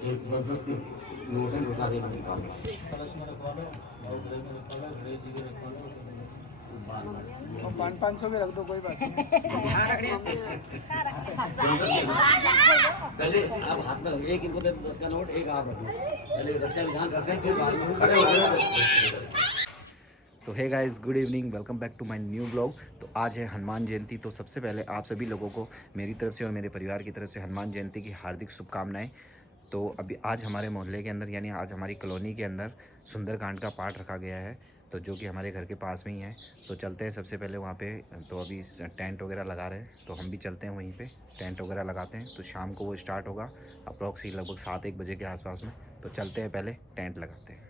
एक 10 के नोट है, बता देगा निकाल। कलश में रखवा लो, और ड्राई में रखवा लो, ड्राई जी के रखवा लो। और 500 के रख दो, कोई बात नहीं। पहले आप हाथ में एक इनको दे 10 का नोट, एक आप रखो। पहले रक्षा विधान करते हैं, फिर बाद में खड़े हो जाओ। तो hey guys, good evening, welcome back to my new blog. तो आज है हनुमान जयंती। तो सबसे पहले आप सभी लोगों को मेरी तरफ से और मेरे परिवार की तरफ से हनुमान जयंती की हार्दिक शुभकामनाएं। तो अभी आज हमारे मोहल्ले के अंदर यानी आज हमारी कॉलोनी के अंदर सुंदरकांड का पाठ रखा गया है, तो जो कि हमारे घर के पास में ही है। तो चलते हैं सबसे पहले वहाँ पे। तो अभी टेंट वगैरह लगा रहे हैं, तो हम भी चलते हैं वहीं पे, टेंट वगैरह लगाते हैं। तो शाम को वो स्टार्ट होगा अप्रॉक्सी लगभग 7-1 बजे के आसपास में। तो चलते हैं, पहले टेंट लगाते हैं।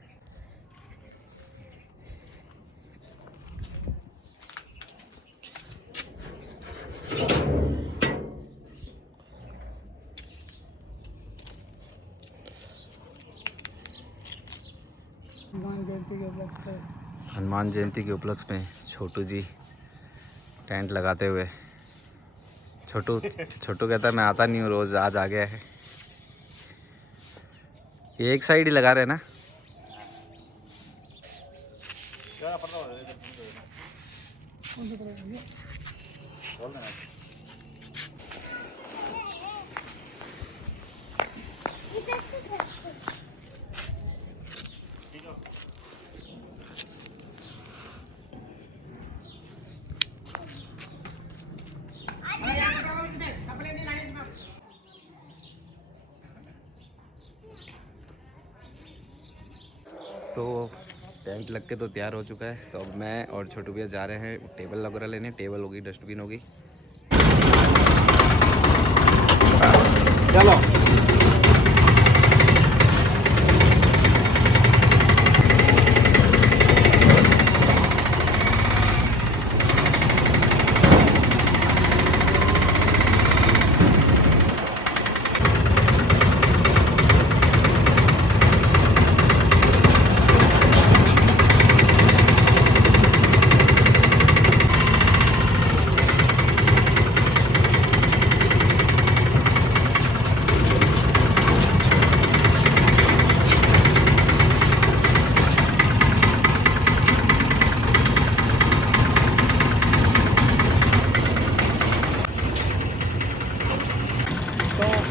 हनुमान जयंती के उपलक्ष्य में छोटू जी टेंट लगाते हुए। छोटू कहता है मैं आता नहीं हूँ रोज़, आज आ गया है। ये एक साइड ही लगा रहे हैं ना? तो टेंट लग के तो तैयार हो चुका है। तो अब मैं और छोटू भैया जा रहे हैं टेबल वगैरह लेने। टेबल होगी, डस्टबिन होगी। चलो।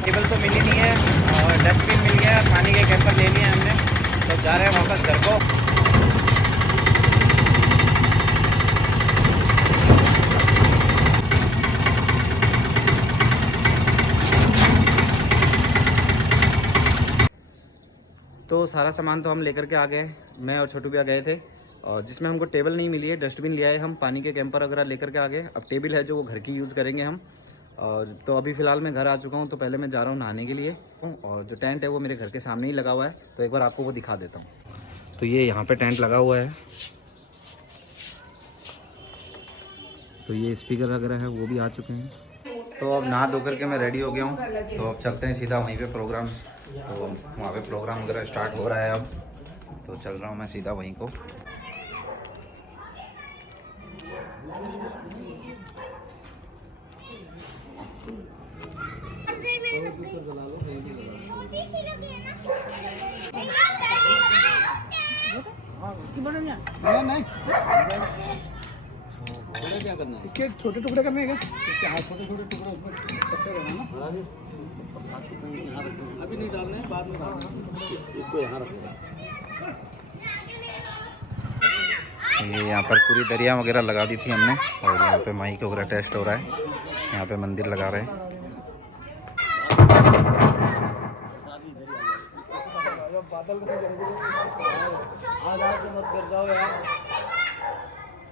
टेबल तो मिली नहीं है और डस्टबिन मिल गया, पानी के कैंपर ले लिए हमने। तो जा रहे हैं वापस घर को। तो सारा सामान तो हम लेकर के आ गए, मैं और छोटू भैया गए थे। और जिसमें हमको टेबल नहीं मिली है, डस्टबिन ले आए हम, पानी के कैंपर वगैरह लेकर के आ गए। अब टेबल है जो वो घर की यूज़ करेंगे हम। और तो अभी फ़िलहाल मैं घर आ चुका हूँ। तो पहले मैं जा रहा हूँ नहाने के लिए। और जो टेंट है वो मेरे घर के सामने ही लगा हुआ है, तो एक बार आपको वो दिखा देता हूँ। तो ये यहाँ पे टेंट लगा हुआ है। तो ये स्पीकर वगैरह है वो भी आ चुके हैं। तो अब नहा धो करके मैं रेडी हो गया हूँ। तो अब चलते हैं सीधा वहीं पे प्रोग्राम। तो वहाँ पे प्रोग्राम वगैरह स्टार्ट हो रहा है अब। तो चल रहा हूँ मैं सीधा वहीं को। नहीं क्या करना है? इसके छोटे टुकड़े करने हैं क्या? इसके हाथ छोटे टुकड़े उसमें कट्टे रहना ना। यहाँ रखो, अभी नहीं डालना है, बाद में डालना। इसको यहाँ रखो। ये यहाँ पर पूरी दरिया वगैरह लगा दी थी हमने। और यहाँ पे माइक वगैरह टेस्ट हो रहा है। यहाँ पे मंदिर लगा रहे हैं।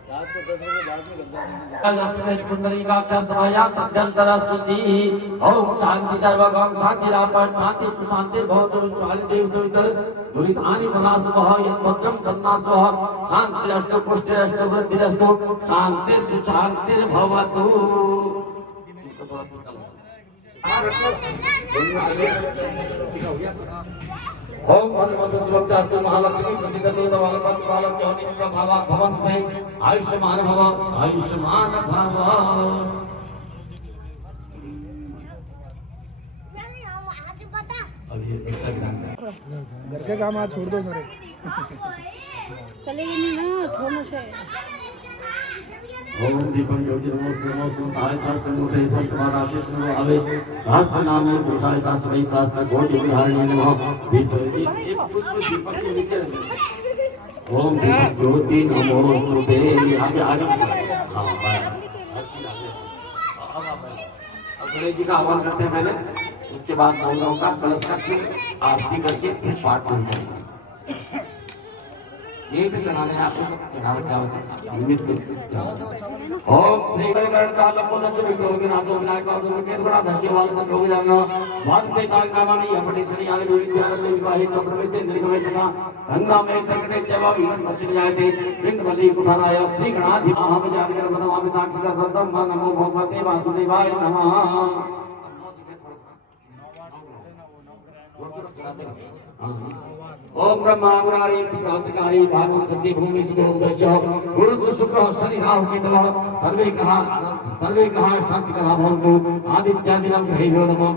रात को 10 बजे बाद में शांति सर्वगम शांति रापट शांति सुशांति भवतु देव सवित दुरितानि विनाशः यद्भद्रं सन्नाशः शांति अष्टु पुष्टि अष्टु वृद्धि अष्टु शांति सुशांति भवतु। ओम भद्रवसुभक्तास्तु महालक्ष्मी प्रसिद्धदेव भगवत बालक योनि का भावा भवंत में आयुष्मान भव आयुष्मान भव। अब ये रक्षा विधान का घर के काम आज छोड़ दो सारे। चलेगी नहीं ना, छोड़ना से। ओम दीपं ज्योति नमो नमो सुताय शास्त्र मूर्ते शास्त्रवादाचे सुनो आवे शास्त्र नामे पुरुषाय शास्त्र वै शास्त्र कोटि विधारिणे नमः दीप एक पुष्प दीपक के नीचे रखें। ओम दीपं ज्योति नमो नमोस्तुते आगे आगे हां बस अब गणेश जी का आह्वान करते हैं पहले, उसके बाद गौरव का कलश करके आरती करके फिर पाठ शुरू करेंगे। यही से चढ़ाने हैं आपको चढ़ा रखा है निमित्त। ओम श्री गणेशाय लंबोदर विघ्नविनाशो विनायकाय केतुगणा धस्यवाल लोग जानो वाद से काल कामानि यमटि शनि आदि विद्यारंभ विवाहे चक्रमे से निर्गमे तथा संग्रामे संकटे चवा विनस पश्चिम जायते लिंगबली कुठाराय श्री गणाधि अहम जानकर बदमामि ताक्षिकर बदम नमो भगवते वासुदेवाय नमः। ओम ब्रह्मा मुरारी क्रांतिकारी भानु शशि भूमि सुदोदश गुरु शुक्र शनि राहु केतवः सर्वे कहा शांति कहा भवन्तु आदित्यादिनं ग्रहेभ्यो नमः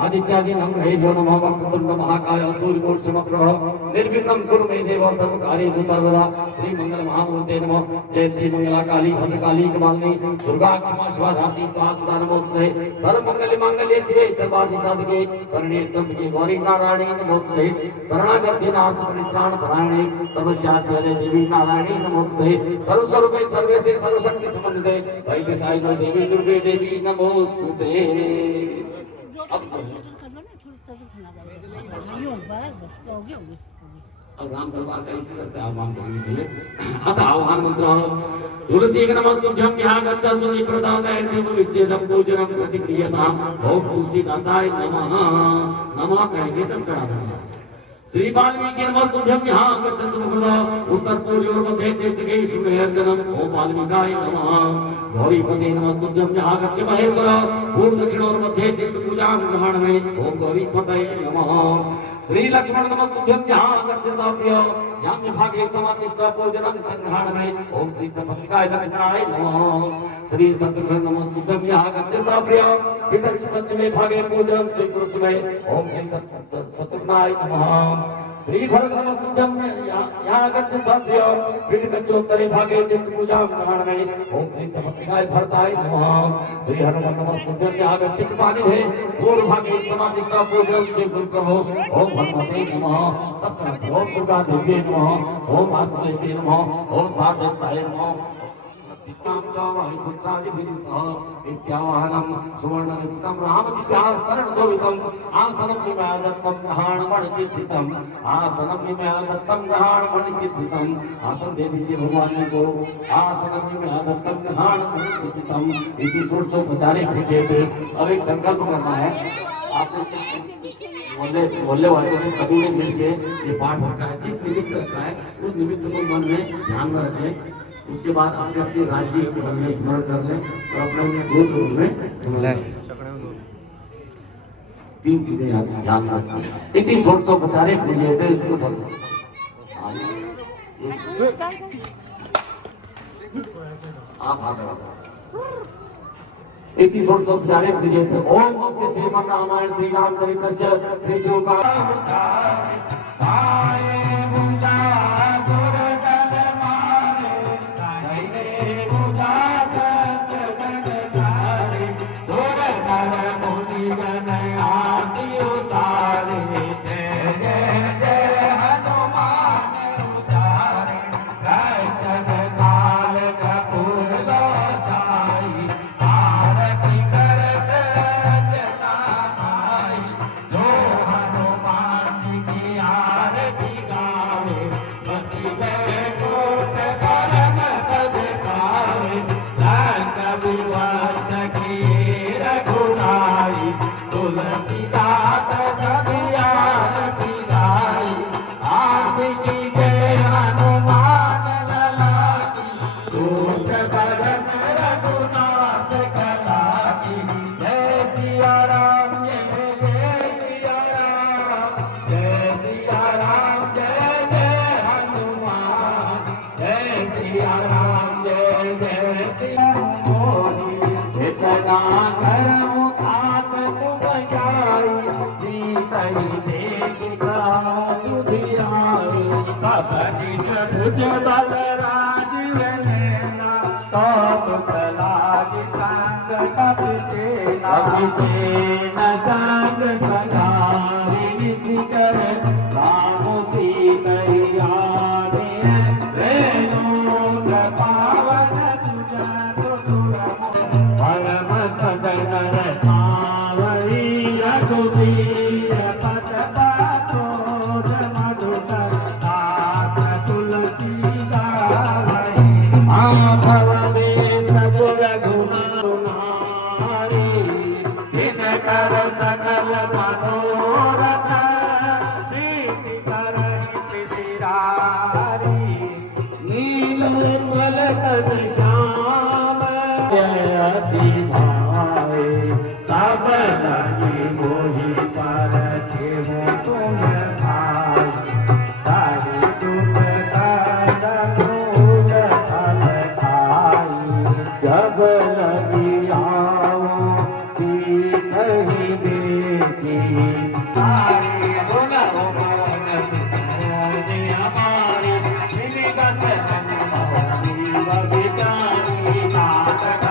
आदित्यादिनं ग्रहेभ्यो नमः वक्रतुण्ड महाकाय सूर्यकोटि समप्रभ निर्विघ्नं कुरु मे देव सर्वकार्येषु सर्वदा श्री मंगल महामूर्ते नमः। जयंती मंगला काली भद्रकाली कपालिनी दुर्गा क्षमा शिवा धात्री स्वाहा नमोस्तुते सर्वमंगल मांगल्ये शिवे सर्वार्थ साधके शरण्ये त्र्यंबके गौरी नारायणी नमोस्तुते शरणागत नाथ परित्राण परायणे सर्वशास्त्रहरे देवी नारायणी नमोस्तुते सर्वस्वरूपे सर्वेसे सर्वशक्ति समन्विते वैद्यसायि देवी दुर्गे देवी नमोस्तुते। अब राम दरबार का इसी तरह से आह्वान करने के लिए अतः आह्वान मंत्र तुलसी नमस्तुभ्यं यहां गच्छसि प्रदानयति भविष्यदं पूजनं प्रतिक्रियताम् ओम तुलसीदासाय नमः नमः कहेंगे तब चढ़ा देंगे। श्री वाल्मीकि नमस्तुभ्यं यहां गच्छसि उत्तर पूर्व मध्य देश के शुभेर्जनम ओम वाल्मीकाय नमः। गौरीपते नमस्तुभ्यं यहां गच्छ महेश्वर पूर्व दक्षिण और मध्य देश पूजा ग्रहण में ओम गौरीपते नमः। श्री लक्ष्मण नमस्तुभ्यं यहां गच्छ साप्य याम विभागे समापिष्ट पूजनं संग्रहण में ओम श्री सपत्निकाय लक्ष्मणाय नमः। श्री शत्रुघ्न नमस्तुभ्यं यहां गच्छ साप्य विकस्य पश्चिमे भागे पूजनं स्वीकृत्य में ओम श्री शत्रुघ्नाय नमः। श्री भरत नमस्तुभ्यं यहां गच्छ साप्य विकस्योत्तरे भागे दिस पूजा ग्रहण में ओम श्री सपत्निकाय भरताय नमः। श्री हनुमान नमस्तुभ्यं यहां गच्छ कृपानिधे पूर्व भागे समापिष्ट पूजनं स्वीकृत्य ओम भगवते नमः। सप्तम ओम दुर्गा देवी नमः ओम वासुदेवी नमः ओम साधकाय नमः। विद्यां च वायुपुत्रादिभिरुतः इत्यावाहनं सुवर्णरचितं रामदिव्यास्तरणं शोभितं आसनं विमया दत्तं गहाणमणिचित्रितं आसनं विमया दत्तं गहाणमणिचित्रितं आसन दे दीजिए भगवान जी को आसनं विमया दत्तं गहाणमणिचित्रितं इति षोडशोपचारे पूजयते। अब एक संकल्प करना है आपने मोहल्ले वासियों ने सभी ने मिलके ये पाठ रखा है, जिस निमित्त रखा है उस निमित्त को मन में ध्यान में रखें। उसके बाद आपने अपनी राशि मन में स्मरण कर लें और अपने गोत्र रूप में स्मरण करें। 3 चीजें याद ध्यान रखें। इति षोडशोपचारे पूजयते इसको बोलो। आप इति षोडशोपचारे पूजयते। ओम अस्य श्रीमन्नारायण श्री रामचरितस्य श्री शिवका तई देखा सुधियारे कबरी तुझ बल राज लेना तो लाग संग कपि सेना संग कलारी निधि कर राम सीतैया रेणु पावन सुजन परम सदन सावरी रघुवीर पद पाथोर मधुकर दास तुलसी गावै भव में सगुर गुणारी दिनकर सकल मनोरथ सिद्धि करहि सिरारी नीलोत्पल तन श्याम अति भाए सब लगी मोहि पर देवो तुम भाई सारे दुख दूर फल खाई जब लगी आओ कहीं देखी सारे गुण हमारी निगत बगीचानी नाटक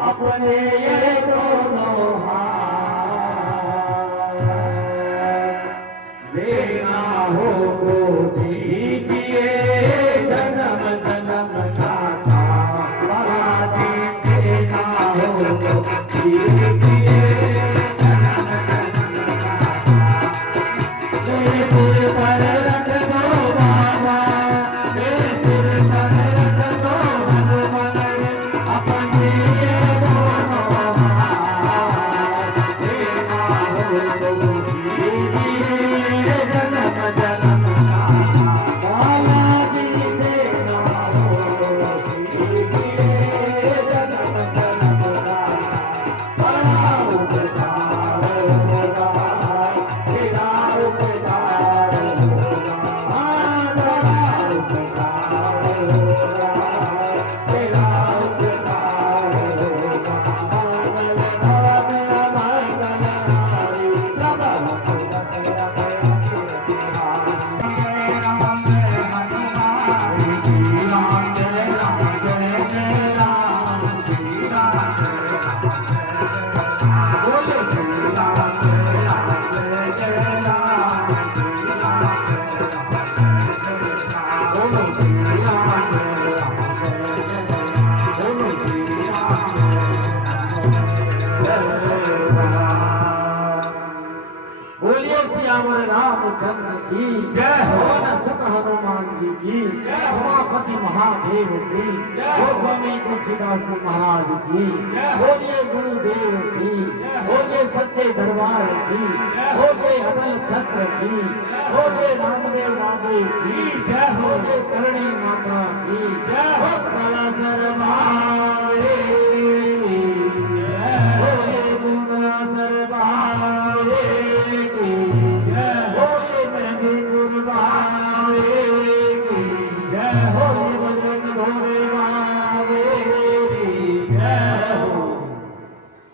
अपने ये दोनों हाथ देना हो को दीजिए जन्म जन्म का साथ देना हो को दीजिए जन्म जन्म का साथ मेरे सिर पर रख दो बाबा मेरे सिर पर रख दो हनुमान अपने रामचंद्र की जय हो सत हनुमान जी की जय हो उमापति महादेव की हो स्वामी तुलसीदास महाराज की बोलिए गुरुदेव की बोलिए सच्चे दरबार की बोलिए अटल छत्र की बोलिए रामदेव राधे की जय हो करणी माता की जय हो साला सरबारे जय हो गुना सरबारे की जय हो ये मेहंदी गुरबावे की जय हो ये बजरंग घोड़े वाले की जय हो।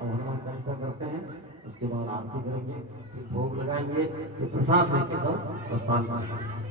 अब हनुमान चालीसा करते हैं, उसके बाद आरती करेंगे, फिर भोग लगाएंगे, फिर प्रसाद लेके सब प्रस्थान करेंगे।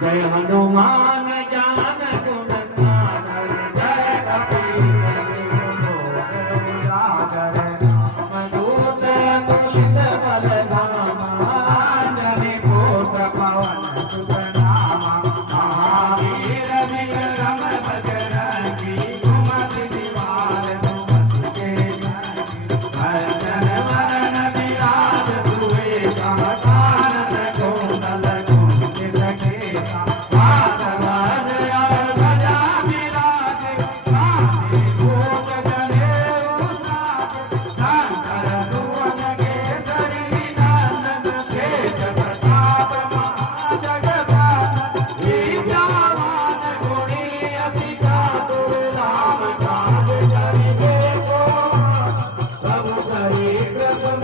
जय हनुमान ज्ञान गुण सागर जय कपीस तिहु लोक उजागर रामदूत अतुलित बल धामा अंजनी पुत्र पवन सुत नामा महावीर विक्रम बजरंगी कुमति निवार सुमति के भजन वरण विराज सुवेशा कानन कुंडल कुंचित केसा माधवन और ध्वजा विराजे कांति भूत जनेऊ साजे शंकर सुवन केसरी नंदन तेज प्रताप महाजगवान विद्यावान गुणी अति चातुर राम काज करिबे को प्रभु करी कृपा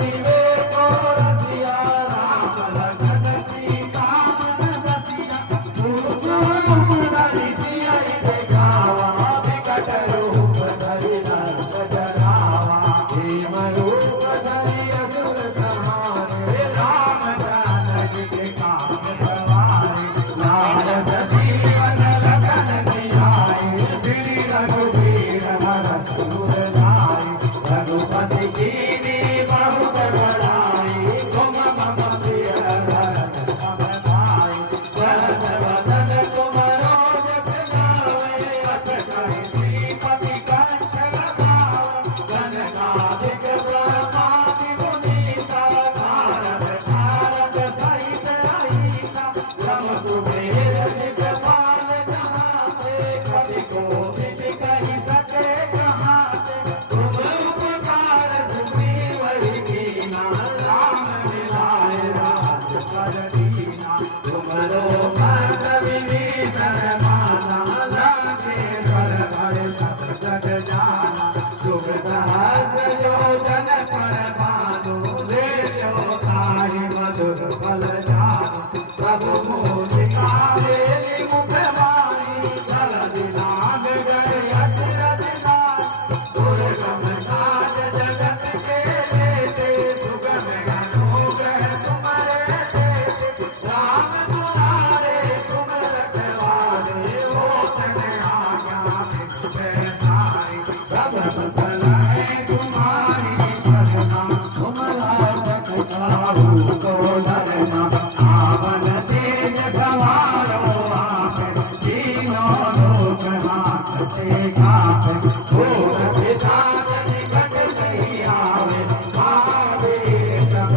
को रसिया राम लखन सीता मन बसिया रूप धरि सिया देखावा विकट रूप धरि नरक जरावा हेम रूप धरि असुर संहारे राम जानकी के काम सवारे नारद जीवन लखन जियाए श्री रघुवीर हरष उर जाए रघुपति कीनी बहुत बड़ाई तुम मम प्रिय भरत सब भाई भरत वदन तुम रोज गावे अस कहि श्रीपति कंठ लगावे जनकादिक ब्रह्मादि मुनीसा नारद सारद सहित रहिसा रम कुबेर दिगपाल कहाते कवि कोविद कहि सके कहाते तुम उपकार सुग्रीव कीना राम मिलाए राज कर दीना तुमरो भक्त विभीषण माना लंके पर भय सब जग जाना शुभ सहस्र योजन पर भानु देखो ताहि मधुर फल जानु प्रभु मूषिका मेली मुख वाणी जल दिलांग गए अचरज नाथ दुर्गम काज जगत के लेते सुगम अनुग्रह तुम्हारे देते राम दुलारे तुम रखवारे होत न आज्ञा बिनु पैसारे सब कुशल है तुम्हारी सरना तुम रावत काहू को डरना आवन तेज सवारो आप तीनों लोक हाथ से काप भूत पिशाच निकट नहीं आवे महावीर सब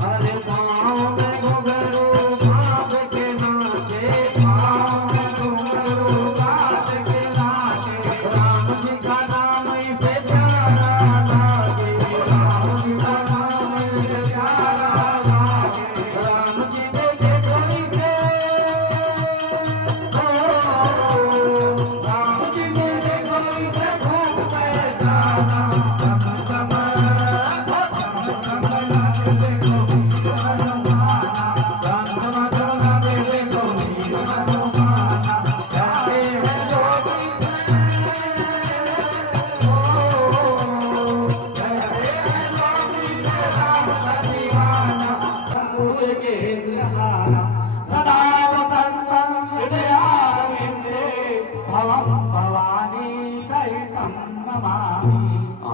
हरे गाँव में घुघरू बाप के नाचे गाँव में घुघरू बाप के नाचे राम जी का नाम इसे प्यारा लागे राम जी का नाम इसे प्यारा लागे राम जी देखे कोई से राम जी देखे कोई से घूमे जाना सम सदा वसंतं हृदयारविन्दे भवं भवानी सहितं नमामि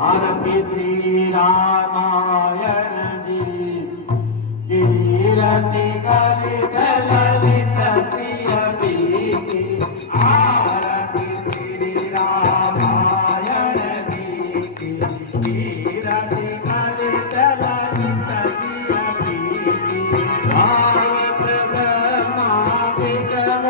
आरभ्य श्री रामायण जी कीरति कलित ललित श्री आरती श्री रामायण जी कीरति कलित ललित श्री भारत ब्रह्मा विक्रम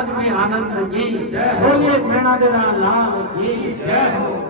आदमी आनंद की जय, बोलिए प्रेरणा देना लाल की जय हो।